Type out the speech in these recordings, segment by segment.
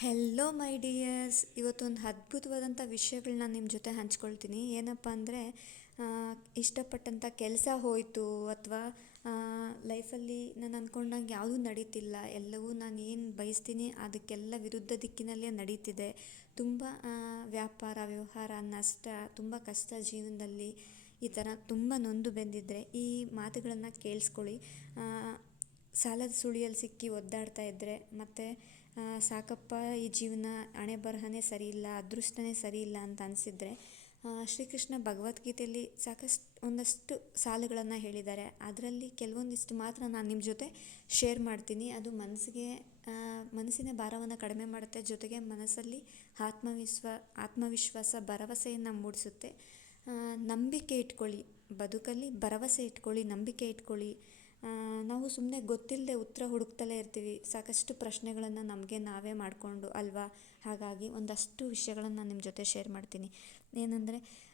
Hello ಮೈ dears ಇವತ್ತೊಂದು ಅದ್ಭುತವಾದಂಥ ವಿಷಯಗಳನ್ನ ನಿಮ್ಮ ಜೊತೆ ಹಂಚ್ಕೊಳ್ತೀನಿ. ಏನಪ್ಪ ಅಂದರೆ ಇಷ್ಟಪಟ್ಟಂಥ ಕೆಲಸ ಹೋಯಿತು ಅಥವಾ ಲೈಫಲ್ಲಿ ನಾನು ಅಂದ್ಕೊಂಡಂಗೆ ಯಾವುದೂ ನಡೀತಿಲ್ಲ. ಎಲ್ಲವೂ ನಾನು ಏನು ಬಯಸ್ತೀನಿ ಅದಕ್ಕೆಲ್ಲ ವಿರುದ್ಧ ದಿಕ್ಕಿನಲ್ಲೇ ನಡೀತಿದೆ. ತುಂಬ ವ್ಯಾಪಾರ, ವ್ಯವಹಾರ, ನಷ್ಟ, ತುಂಬ ಕಷ್ಟ ಜೀವನದಲ್ಲಿ ಈ ಥರ ತುಂಬ ನೊಂದು ಬೆಂದಿದ್ದರೆ ಈ ಮಾತುಗಳನ್ನು ಕೇಳಿಸ್ಕೊಳ್ಳಿ. ಸಾಲದ ಸುಳಿಯಲ್ಲಿ ಸಿಕ್ಕಿ ಒದ್ದಾಡ್ತಾ ಇದ್ದರೆ ಮತ್ತು ಸಾಕಪ್ಪ, ಈ ಜೀವನ ಹಣೆ ಬರಹನೇ ಸರಿ ಇಲ್ಲ ಅದೃಷ್ಟನೇ ಸರಿ ಇಲ್ಲ ಅಂತ ಅನಿಸಿದ್ರೆ ಶ್ರೀಕೃಷ್ಣ ಭಗವದ್ಗೀತೆಯಲ್ಲಿ ಸಾಕಷ್ಟು, ಒಂದಷ್ಟು ಸಾಲುಗಳನ್ನು ಹೇಳಿದ್ದಾರೆ. ಅದರಲ್ಲಿ ಕೆಲವೊಂದಿಷ್ಟು ಮಾತ್ರ ನಾನು ನಿಮ್ಮ ಜೊತೆ ಶೇರ್ ಮಾಡ್ತೀನಿ. ಅದು ಮನಸ್ಸಿಗೆ ಮನಸ್ಸಿನ ಭಾರವನ್ನು ಕಡಿಮೆ ಮಾಡುತ್ತೆ, ಜೊತೆಗೆ ಮನಸ್ಸಲ್ಲಿ ಆತ್ಮವಿಶ್ವ, ಆತ್ಮವಿಶ್ವಾಸ, ಭರವಸೆಯನ್ನು ಮೂಡಿಸುತ್ತೆ. ನಂಬಿಕೆ ಇಟ್ಕೊಳ್ಳಿ, ಬದುಕಲ್ಲಿ ಭರವಸೆ ಇಟ್ಕೊಳ್ಳಿ, ನಂಬಿಕೆ ಇಟ್ಕೊಳ್ಳಿ ನಾವು ಸುಮ್ಮನೆ ಗೊತ್ತಿಲ್ಲದೆ ಉತ್ತರ ಹುಡುಕ್ತಲೇ ಇರ್ತೀವಿ. ಸಾಕಷ್ಟು ಪ್ರಶ್ನೆಗಳನ್ನು ನಮಗೆ ನಾವೇ ಮಾಡಿಕೊಂಡು ಅಲ್ವಾ? ಹಾಗಾಗಿ ಒಂದಷ್ಟು ವಿಷಯಗಳನ್ನು ನಿಮ್ಮ ಜೊತೆ ಶೇರ್ ಮಾಡ್ತೀನಿ. ಏನಂದರೆ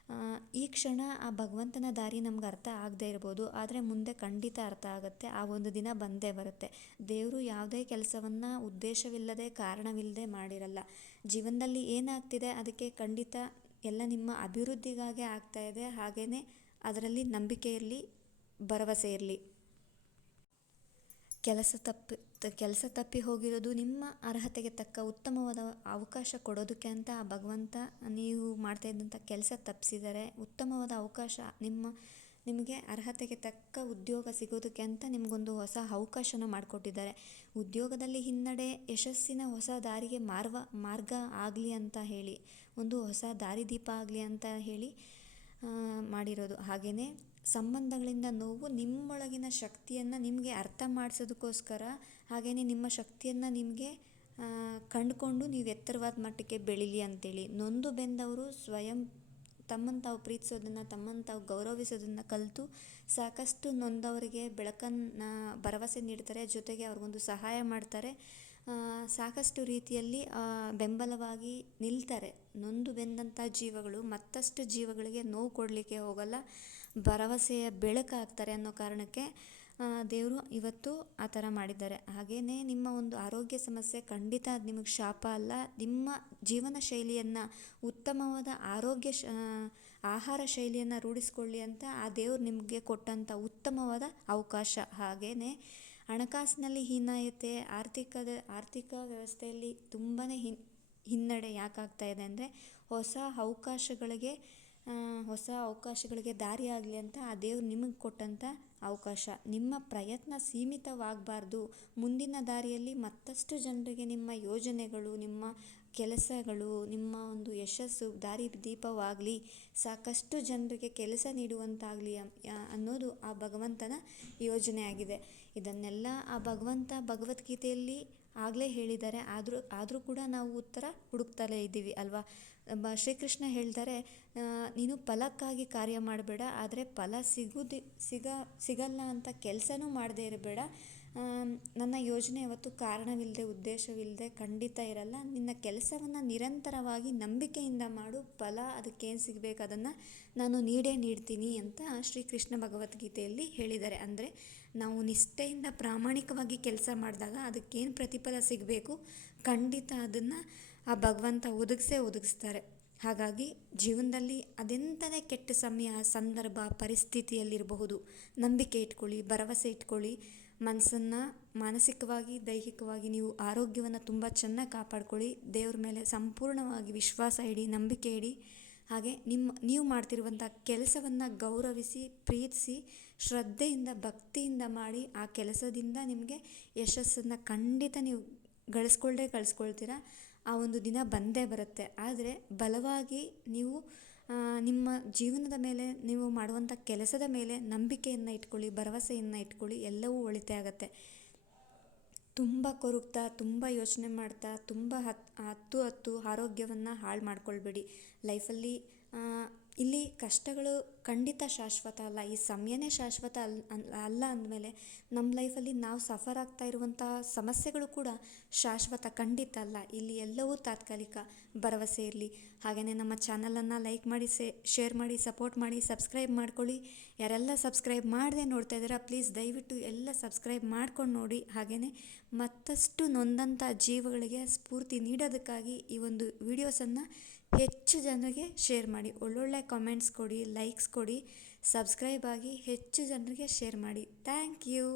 ಈ ಕ್ಷಣ ಆ ಭಗವಂತನ ದಾರಿ ನಮ್ಗೆ ಅರ್ಥ ಆಗದೇ ಇರ್ಬೋದು. ಆದರೆ ಮುಂದೆ ಖಂಡಿತ ಅರ್ಥ ಆಗುತ್ತೆ. ಆ ಒಂದು ದಿನ ಬಂದೇ ಬರುತ್ತೆ. ದೇವರು ಯಾವುದೇ ಕೆಲಸವನ್ನು ಉದ್ದೇಶವಿಲ್ಲದೆ, ಕಾರಣವಿಲ್ಲದೆ ಮಾಡಿರಲ್ಲ. ಜೀವನದಲ್ಲಿ ಏನಾಗ್ತಿದೆ? ಅದಕ್ಕೆ ಖಂಡಿತ ಎಲ್ಲ ನಿಮ್ಮ ಅಭಿವೃದ್ಧಿಗಾಗೇ ಆಗ್ತಾ ಇದೆ. ಹಾಗೆಯೇ ಅದರಲ್ಲಿ ನಂಬಿಕೆ ಇರಲಿ, ಭರವಸೆ ಇರಲಿ. ಕೆಲಸ ತಪ್ಪಿ ಕೆಲಸ ತಪ್ಪಿ ಹೋಗಿರೋದು ನಿಮ್ಮ ಅರ್ಹತೆಗೆ ತಕ್ಕ ಉತ್ತಮವಾದ ಅವಕಾಶ ಕೊಡೋದಕ್ಕೆ ಅಂತ ಆ ಭಗವಂತ ನೀವು ಮಾಡ್ತಾ ಇದ್ದಂಥ ಕೆಲಸ ತಪ್ಪಿಸಿದ್ದಾರೆ ಉತ್ತಮವಾದ ಅವಕಾಶ ನಿಮ್ಮ, ನಿಮಗೆ ಅರ್ಹತೆಗೆ ತಕ್ಕ ಉದ್ಯೋಗ ಸಿಗೋದಕ್ಕೆ ಅಂತ ನಿಮಗೊಂದು ಹೊಸ ಅವಕಾಶನ ಮಾಡಿಕೊಟ್ಟಿದ್ದಾರೆ. ಉದ್ಯೋಗದಲ್ಲಿ ಹಿನ್ನಡೆ ಯಶಸ್ಸಿನ ಹೊಸ ದಾರಿಗೆ ಮಾರ್ವ, ಮಾರ್ಗ ಆಗಲಿ ಅಂತ ಹೇಳಿ, ಒಂದು ಹೊಸ ದಾರಿದೀಪ ಆಗಲಿ ಅಂತ ಹೇಳಿ ಮಾಡಿರೋದು. ಹಾಗೆಯೇ ಸಂಬಂಧಗಳಿಂದ ನೋವು ನಿಮ್ಮೊಳಗಿನ ಶಕ್ತಿಯನ್ನು ನಿಮಗೆ ಅರ್ಥ ಮಾಡಿಸೋದಕ್ಕೋಸ್ಕರ ಹಾಗೆಯೇ ನಿಮ್ಮ ಶಕ್ತಿಯನ್ನು ನಿಮಗೆ ಕಂಡುಕೊಂಡು ನೀವು ಎತ್ತರವಾದ ಮಟ್ಟಕ್ಕೆ ಬೆಳೀಲಿ ಅಂತೇಳಿ. ನೊಂದು ಬೆಂದವರು ಸ್ವಯಂ ತಮ್ಮನ್ನು ತಾವು ಪ್ರೀತಿಸೋದನ್ನು ತಮ್ಮನ್ನು ತಾವು ಗೌರವಿಸೋದನ್ನು ಕಲಿತು ಸಾಕಷ್ಟು ನೊಂದವರಿಗೆ ಬೆಳಕನ್ನು ಭರವಸೆ ನೀಡ್ತಾರೆ. ಜೊತೆಗೆ ಅವ್ರಿಗೊಂದು ಸಹಾಯ ಮಾಡ್ತಾರೆ. ಸಾಕಷ್ಟು ರೀತಿಯಲ್ಲಿ ಬೆಂಬಲವಾಗಿ ನಿಲ್ತಾರೆ. ನೊಂದು ಬೆಂದಂಥ ಜೀವಗಳು ಮತ್ತಷ್ಟು ಜೀವಗಳಿಗೆ ನೋವು ಕೊಡಲಿಕ್ಕೆ ಹೋಗಲ್ಲ. ಭರವಸೆಯ ಬೆಳಕಾಗ್ತಾರೆ ಅನ್ನೋ ಕಾರಣಕ್ಕೆ ದೇವರು ಇವತ್ತು ಆ ಥರ ಮಾಡಿದ್ದಾರೆ. ಹಾಗೆಯೇ ನಿಮ್ಮ ಒಂದು ಆರೋಗ್ಯ ಸಮಸ್ಯೆ ಖಂಡಿತ ನಿಮಗೆ ಶಾಪ ಅಲ್ಲ. ನಿಮ್ಮ ಜೀವನ ಶೈಲಿಯನ್ನು, ಉತ್ತಮವಾದ ಆರೋಗ್ಯ ಶ ಆಹಾರ ಶೈಲಿಯನ್ನು ರೂಢಿಸ್ಕೊಳ್ಳಿ ಅಂತ ಆ ದೇವ್ರು ನಿಮಗೆ ಕೊಟ್ಟಂಥ ಉತ್ತಮವಾದ ಅವಕಾಶ. ಹಾಗೆಯೇ ಹಣಕಾಸಿನಲ್ಲಿ ಹೀನಾಯತೆ, ಆರ್ಥಿಕದ, ಆರ್ಥಿಕ ವ್ಯವಸ್ಥೆಯಲ್ಲಿ ತುಂಬಾ ಹಿನ್, ಹಿನ್ನಡೆ ಯಾಕಾಗ್ತಾ ಇದೆ ಅಂದರೆ, ಹೊಸ ಅವಕಾಶಗಳಿಗೆ ಹೊಸ ಅವಕಾಶಗಳಿಗೆ ದಾರಿ ಆಗಲಿ ಅಂತ ಆ ದೇವ್ರು ನಿಮಗೆ ಕೊಟ್ಟಂಥ ಅವಕಾಶ. ನಿಮ್ಮ ಪ್ರಯತ್ನ ಸೀಮಿತವಾಗಬಾರ್ದು. ಮುಂದಿನ ದಾರಿಯಲ್ಲಿ ಮತ್ತಷ್ಟು ಜನರಿಗೆ ನಿಮ್ಮ ಯೋಜನೆಗಳು, ನಿಮ್ಮ ಕೆಲಸಗಳು, ನಿಮ್ಮ ಒಂದು ಯಶಸ್ಸು, ದಾರಿ ದೀಪವಾಗಲಿ, ಸಾಕಷ್ಟು ಜನರಿಗೆ ಕೆಲಸ ನೀಡುವಂತಾಗಲಿ ಅನ್ನೋದು ಆ ಭಗವಂತನ ಯೋಜನೆ ಆಗಿದೆ ಇದನ್ನೆಲ್ಲ ಆ ಭಗವಂತ ಭಗವದ್ಗೀತೆಯಲ್ಲಿ ಆಗಲೇ ಹೇಳಿದ್ದಾರೆ. ಆದರೂ ಆದರೂ ಕೂಡ ನಾವು ಉತ್ತರ ಹುಡುಕ್ತಲೇ ಇದ್ದೀವಿ ಅಲ್ವಾ? ಬ ಶ್ರೀಕೃಷ್ಣ ಹೇಳ್ತಾರೆ ನೀನು ಫಲಕ್ಕಾಗಿ ಕಾರ್ಯ ಮಾಡಬೇಡ, ಆದರೆ ಫಲ ಸಿಗುದಿ, ಸಿಗ, ಸಿಗಲ್ಲ ಅಂತ ಕೆಲಸನೂ ಮಾಡದೇ ಇರಬೇಡ. ನನ್ನ ಯೋಜನೆ ಯಾವತ್ತೂ ಕಾರಣವಿಲ್ಲದೆ ಉದ್ದೇಶವಿಲ್ಲದೆ ಖಂಡಿತ ಇರಲ್ಲ. ನಿನ್ನ ಕೆಲಸವನ್ನು ನಿರಂತರವಾಗಿ ನಂಬಿಕೆಯಿಂದ ಮಾಡು. ಫಲ ಅದಕ್ಕೇನು ಸಿಗಬೇಕು ಅದನ್ನು ನಾನು ನೀಡೇ ನೀಡ್ತೀನಿ ಅಂತ ಶ್ರೀಕೃಷ್ಣ ಭಗವದ್ಗೀತೆಯಲ್ಲಿ ಹೇಳಿದ್ದಾರೆ. ಅಂದರೆ ನಾವು ನಿಷ್ಠೆಯಿಂದ ಪ್ರಾಮಾಣಿಕವಾಗಿ ಕೆಲಸ ಮಾಡಿದಾಗ ಅದಕ್ಕೇನು ಪ್ರತಿಫಲ ಸಿಗಬೇಕು? ಖಂಡಿತ ಅದನ್ನು ಆ ಭಗವಂತ ಒದಗಿಸೇ ಒದಗಿಸ್ತಾರೆ. ಹಾಗಾಗಿ ಜೀವನದಲ್ಲಿ ಅದೆಂಥದೇ ಕೆಟ್ಟ ಸಮಯ, ಸಂದರ್ಭ, ಪರಿಸ್ಥಿತಿಯಲ್ಲಿರಬಹುದು. ನಂಬಿಕೆ ಇಟ್ಕೊಳ್ಳಿ, ಭರವಸೆ ಇಟ್ಕೊಳ್ಳಿ. ಮನಸ್ಸನ್ನು ಮಾನಸಿಕವಾಗಿ, ದೈಹಿಕವಾಗಿ ನೀವು ಆರೋಗ್ಯವನ್ನು ತುಂಬ ಚೆನ್ನಾಗಿ ಕಾಪಾಡ್ಕೊಳ್ಳಿ. ದೇವ್ರ ಮೇಲೆ ಸಂಪೂರ್ಣವಾಗಿ ವಿಶ್ವಾಸ ಇಡಿ, ನಂಬಿಕೆ ಇಡಿ. ಹಾಗೆ ನಿಮ್ಮ, ನೀವು ಮಾಡ್ತಿರುವಂಥ ಕೆಲಸವನ್ನು ಗೌರವಿಸಿ, ಪ್ರೀತಿಸಿ, ಶ್ರದ್ಧೆಯಿಂದ, ಭಕ್ತಿಯಿಂದ ಮಾಡಿ ಆ ಕೆಲಸದಿಂದ ನಿಮಗೆ ಯಶಸ್ಸನ್ನು ಖಂಡಿತ ನೀವು ಗಳಿಸ್ಕೊಳ್ಳೇ ಗಳಿಸ್ಕೊಳ್ತೀರ? ಆ ಒಂದು ದಿನ ಬಂದೇ ಬರುತ್ತೆ. ಆದರೆ ಬಲವಾಗಿ ನೀವು ನಿಮ್ಮ ಜೀವನದ ಮೇಲೆ, ನೀವು ಮಾಡುವಂಥ ಕೆಲಸದ ಮೇಲೆ ನಂಬಿಕೆಯನ್ನು ಇಟ್ಕೊಳ್ಳಿ, ಭರವಸೆಯನ್ನು ಇಟ್ಕೊಳ್ಳಿ, ಎಲ್ಲವೂ ಒಳಿತೆ ಆಗುತ್ತೆ. ತುಂಬ ಕೊರಗ್ತಾ, ತುಂಬ ಯೋಚನೆ ಮಾಡ್ತಾ, ತುಂಬ ಹತ್ತು ಹತ್ತು ಆರೋಗ್ಯವನ್ನು ಹಾಳು ಮಾಡ್ಕೊಳ್ಬೇಡಿ. ಲೈಫಲ್ಲಿ ಇಲ್ಲಿ ಕಷ್ಟಗಳು ಖಂಡಿತ ಶಾಶ್ವತ ಅಲ್ಲ. ಈ ಸಮಯನೇ ಶಾಶ್ವತ ಅಲ್ಲ ಅಲ್ಲ ಅಂದಮೇಲೆ ನಮ್ಮ ಲೈಫಲ್ಲಿ ನಾವು ಸಫರ್ ಆಗ್ತಾ ಇರುವಂತಹ ಸಮಸ್ಯೆಗಳು ಕೂಡ ಶಾಶ್ವತ ಖಂಡಿತ ಅಲ್ಲ. ಇಲ್ಲಿ ಎಲ್ಲವೂ ತಾತ್ಕಾಲಿಕ ಭರವಸೆ ಇರಲಿ. ಹಾಗೆಯೇ ನಮ್ಮ ಚಾನಲನ್ನು ಲೈಕ್ ಮಾಡಿ, ಸೇ ಶೇರ್ ಮಾಡಿ, ಸಪೋರ್ಟ್ ಮಾಡಿ, ಸಬ್ಸ್ಕ್ರೈಬ್ ಮಾಡ್ಕೊಳ್ಳಿ. ಯಾರೆಲ್ಲ ಸಬ್ಸ್ಕ್ರೈಬ್ ಮಾಡದೆ ನೋಡ್ತಾ ಇದ್ದೀರಾ, ಪ್ಲೀಸ್ ದಯವಿಟ್ಟು ಎಲ್ಲ ಸಬ್ಸ್ಕ್ರೈಬ್ ಮಾಡ್ಕೊಂಡು ನೋಡಿ. ಹಾಗೆಯೇ ಮತ್ತಷ್ಟು ನೊಂದಂಥ ಜೀವಗಳಿಗೆ ಸ್ಫೂರ್ತಿ ನೀಡೋದಕ್ಕಾಗಿ ಈ ಒಂದು ವಿಡಿಯೋಸನ್ನು ಹೆಚ್ಚು ಜನರಿಗೆ ಶೇರ್ ಮಾಡಿ. ಒಳ್ಳೊಳ್ಳೆ ಕಾಮೆಂಟ್ಸ್ ಕೊಡಿ ಲೈಕ್ಸ್ ಕೊಡಿ ಸಬ್ಸ್ಕ್ರೈಬ್ ಆಗಿ ಹೆಚ್ಚು ಜನರಿಗೆ ಶೇರ್ ಮಾಡಿ. Thank you